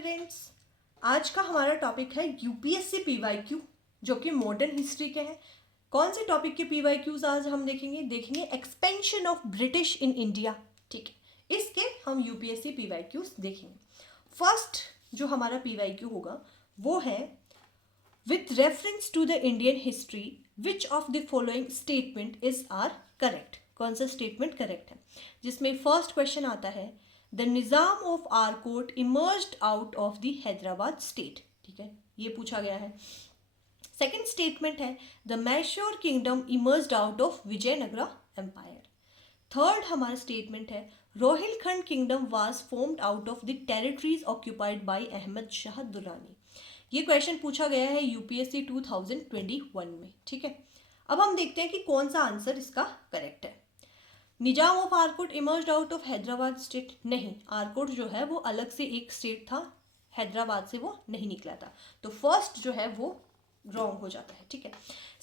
Friends, आज का हमारा टॉपिक है यूपीएससी पीवाईक्यू जो कि मॉडर्न हिस्ट्री के हैं। कौन से टॉपिक के पीवाईक्यूज आज हम देखेंगे expansion of British in India. ठीक है, इसके हम यूपीएससी पीवाईक्यूज देखेंगे। फर्स्ट जो हमारा पीवाईक्यू होगा वो है with reference to the Indian history which of the following statement is are correct. कौन सा स्टेटमेंट करेक्ट है, जिसमें फर्स्ट क्वेश्चन आता है the Nizam of Arcot emerged out of the Hyderabad state. ठीक है, ये पूछा गया है। सेकेंड स्टेटमेंट है the Mysore kingdom emerged out of Vijayanagara empire. Third हमारा स्टेटमेंट है Rohilkhand kingdom was formed out of the territories occupied by Ahmad Shah Durrani. ये क्वेश्चन पूछा गया है यूपीएससी 2021 में। ठीक है, अब हम देखते हैं कि कौन सा आंसर इसका करेक्ट है। Nizam of Arcot emerged out of Hyderabad state, नहीं, आरकोट जो है वो अलग से एक स्टेट था, हैदराबाद से वो नहीं निकला था, तो फर्स्ट जो है वो रॉन्ग हो जाता है। ठीक है,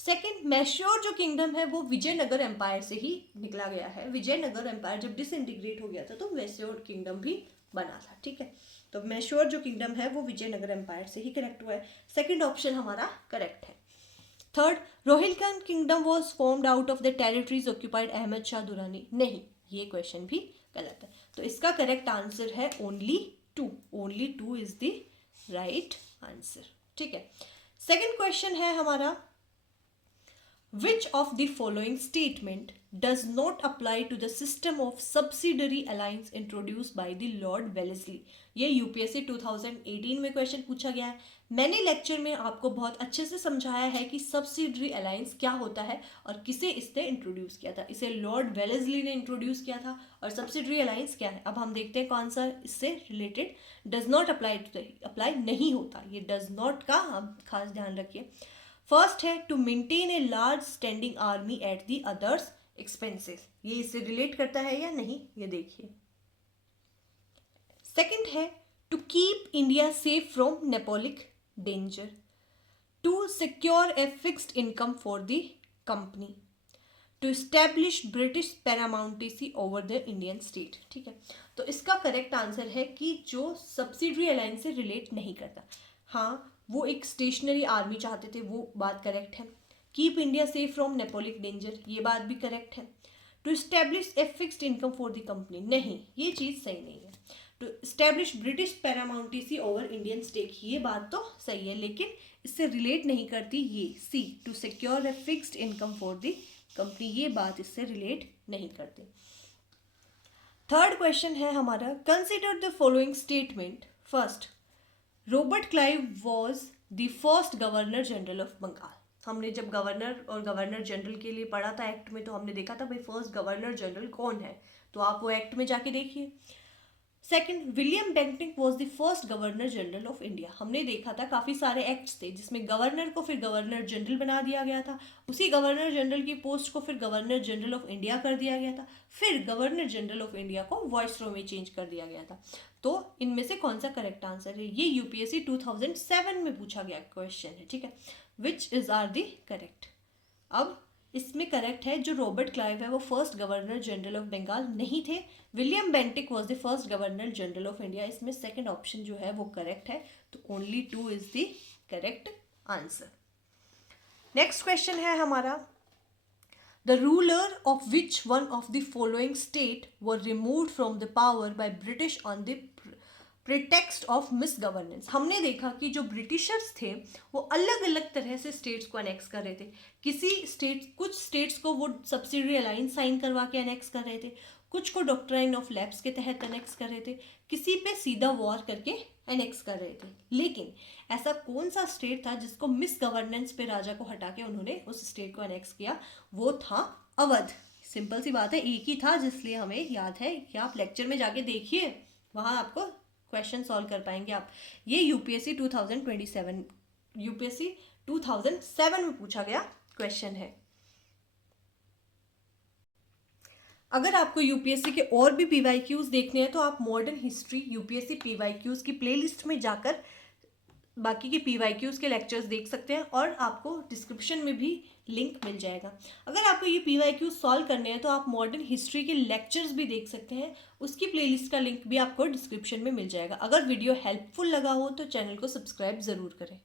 सेकंड मैसूर जो किंगडम है वो विजयनगर एम्पायर से ही निकला गया है। विजयनगर एम्पायर जब डिसइंटीग्रेट हो गया था तो मैसूर किंगडम भी बना था। ठीक है, तो मैसूर जो किंगडम है वो विजयनगर एम्पायर से ही करेक्ट हुआ है। सेकेंड ऑप्शन हमारा करेक्ट है। Third, Rohilkhand kingdom was formed out of the territories occupied Ahmad Shah Durrani, नहीं, ये क्वेश्चन भी गलत है। तो इसका करेक्ट आंसर है only two is the right answer. ठीक है, सेकेंड क्वेश्चन है हमारा which of the following statement does not apply to the system of subsidiary alliance introduce by the lord Wellesley. ये यूपीएससी 2018 में क्वेश्चन पूछा गया है। मैंने लेक्चर में आपको बहुत अच्छे से समझाया है कि सब्सिडरी अलायंस क्या होता है और किसे इसने इंट्रोड्यूस किया था। इसे लॉर्ड वेलेस्ली ने इंट्रोड्यूस किया था। और सब्सिडरी अलायंस क्या है, अब हम देखते हैं कौन सा इससे रिलेटेड डज नॉट अप्लाई नहीं होता। ये डज नॉट का आप खास ध्यान रखिए। फर्स्ट है to maintain a large standing army at the others expenses, ये इससे रिलेट करता है या नहीं, ये देखिए। सेकंड है to keep India safe from Napoleonic danger, to secure a fixed income for the company, to establish British paramountcy over the Indian state. ठीक है, तो इसका करेक्ट आंसर है कि जो सब्सिडरी अलायंस से रिलेट नहीं करता। हाँ, वो एक स्टेशनरी आर्मी चाहते थे, वो बात करेक्ट है। Keep India safe from Napoleonic danger, ये बात भी करेक्ट है। To establish a fixed income for the company, नहीं, ये चीज़ सही नहीं है। To establish British paramountcy over Indian state, ये बात तो सही है, लेकिन इससे रिलेट नहीं करती ये see, to secure a fixed income for the company, ये बात इससे रिलेट नहीं करती। थर्ड क्वेश्चन है हमारा consider the following statement. First, Robert Clive was the first governor general of Bengal. हमने जब गवर्नर और गवर्नर जनरल के लिए पढ़ा था एक्ट में, तो हमने देखा था भाई फर्स्ट गवर्नर जनरल कौन है, तो आप वो एक्ट में जाके देखिए। Second, William Bentinck was the first governor general of India. हमने देखा था काफ़ी सारे एक्ट्स थे जिसमें गवर्नर को फिर गवर्नर जनरल बना दिया गया था, उसी गवर्नर जनरल की पोस्ट को फिर गवर्नर जनरल ऑफ इंडिया कर दिया गया था, फिर गवर्नर जनरल ऑफ इंडिया को वॉइसरॉय में चेंज कर दिया गया था। तो इनमें से कौन सा करेक्ट आंसर है, ये यूपीएससी 2007 में पूछा गया क्वेश्चन है। ठीक है, which is are the correct. अब इसमें करेक्ट है जो रॉबर्ट क्लाइव है वो first governor general of Bengal नहीं थे। William Bentinck was the first governor general of India. इसमें सेकंड ऑप्शन जो है वो करेक्ट है, तो only 2 is the correct answer. Next question है हमारा the ruler of which one of the following state were removed from the power by British on the pretext of miss governance. हमने देखा कि जो ब्रिटिशर्स थे वो अलग अलग तरह से स्टेट्स को अनेक्स कर रहे थे। कुछ स्टेट्स को वो सब्सिडरी अलायंस साइन करवा के अनेक्स कर रहे थे, कुछ को डॉक्ट्राइन ऑफ लैप्स के तहत अनेक्स कर रहे थे, किसी पे सीधा वॉर करके अनेक्स कर रहे थे। लेकिन ऐसा कौन सा स्टेट था जिसको मिस गवर्नेंस पे राजा को हटा के उन्होंने उस स्टेट को अनेक्स किया, वो था अवध। सिंपल सी बात है, एक ही था, जिसलिए हमें याद है कि आप लेक्चर में जाके देखिए, वहाँ आपको क्वेश्चन सॉल्व कर पाएंगे आप। ये यूपीएससी 2007 में पूछा गया क्वेश्चन है। अगर आपको यूपीएससी के और भी पीवाईक्यूज देखने हैं तो आप मॉडर्न हिस्ट्री यूपीएससी पीवाईक्यूज की प्लेलिस्ट में जाकर बाकी के PYQs के लेक्चर्स देख सकते हैं और आपको डिस्क्रिप्शन में भी लिंक मिल जाएगा। अगर आपको ये PYQ सॉल्व करने हैं तो आप मॉडर्न हिस्ट्री के लेक्चर्स भी देख सकते हैं, उसकी प्लेलिस्ट का लिंक भी आपको डिस्क्रिप्शन में मिल जाएगा। अगर वीडियो हेल्पफुल लगा हो तो चैनल को सब्सक्राइब ज़रूर करें।